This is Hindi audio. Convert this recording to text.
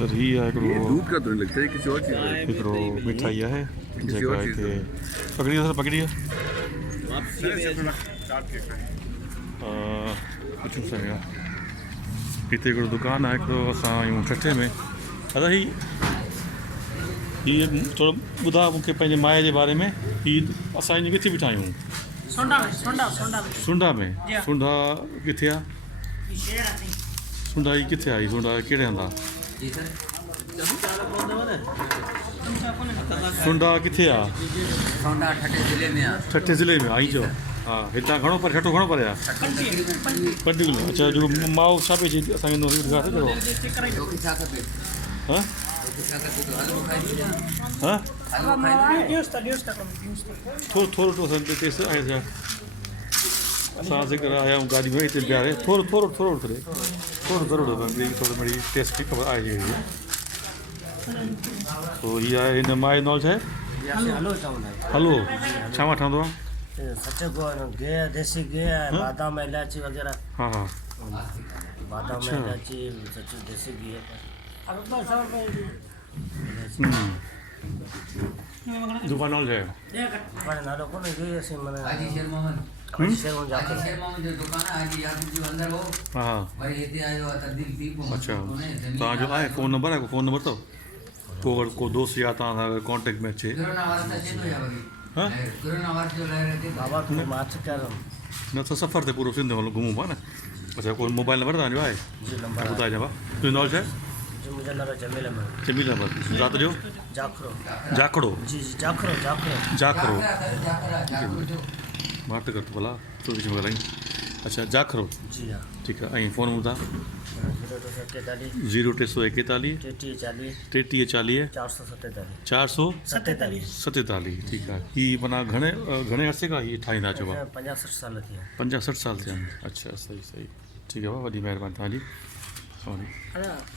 सर ही है ये दूध का तो नहीं लगता है, किसी और चीज़ है। हिकिड़ो मिठाई है किसी और चीज़ है। पकड़िए सर पकड़िए पुछूं सघिया हिते हिकिड़ो दुकानु आहे हिकिड़ो असां आहियूं ठठे में दादा हीअ थोरो ॿुधा मूंखे पंहिंजे माए जे बारे में हीअ असां हीअं किथे बीठा आहियूं सुंडा में सुंडा किथे आहे सुंडा ही किथे आहे सुंडा कहिड़े हंधि आहे सुंडा किथे आहे ठठे ज़िले में आई जो हाँ हितां घणो परे ठठो घणो परे आहे 20 किलो अच्छा जो माओ छा पई चई असांखे हाँ हाँ थोरो थोरो तो टेस्ट आहे छा असां जेकर आया आहियूं गाॾी में हिते बीहारे थोरो थोरो थोरो करे थोरो ज़रूरु थोरो मिड़ी टेस्ट की ख़बर आहे तो हीअ आहे हिन माए जो नालो छा आहे हलो छा मां ठहंदो आहे सच्चे गिह देसी गिह बादाम इलायची वगैरह हाँ हाँ बादाम इलायची सच्ची देसी गिह दुकान नालो छा आहे पर नालो कोन गिह असीं माना शेरमन जाकर हाँ हाँ अच्छा तव्हांजो आहे फ़ोन नंबर आहे फ़ोन नंबर अथव पोइ अगरि को दोस्त या तव्हां सां अगरि कॉन्टेक्ट में अचे हाँ बाबा तुम माच कर न त सफ़र ते पूरो सिंध घुमूं पिया न अच्छा कोई मोबाइल नंबर तव्हांजो आहे जी नंबर ॿुधाइजो भाउ तुंहिंजो नालो छा आहे जी मुझे नालो जमील अहमद जमील अहमद राति जो जाखरो जाखड़ो जी जी जाखरो जाखरो जाखड़ो मां त घटि भला तो विच में ॻाल्हायूं अच्छा जाखड़ो जी हाँ ठीकु आहे ऐं फ़ोन ॿुधा 0241 टेटीह 40 447 447 ठीकु आहे हीअ माना घणे अरसे खां हीअ ठाहींदा अचो 65 साल थी 65 साल थिया आहिनि अच्छा सही सही ठीकु आहे भाउ वॾी महिरबानी तव्हांजी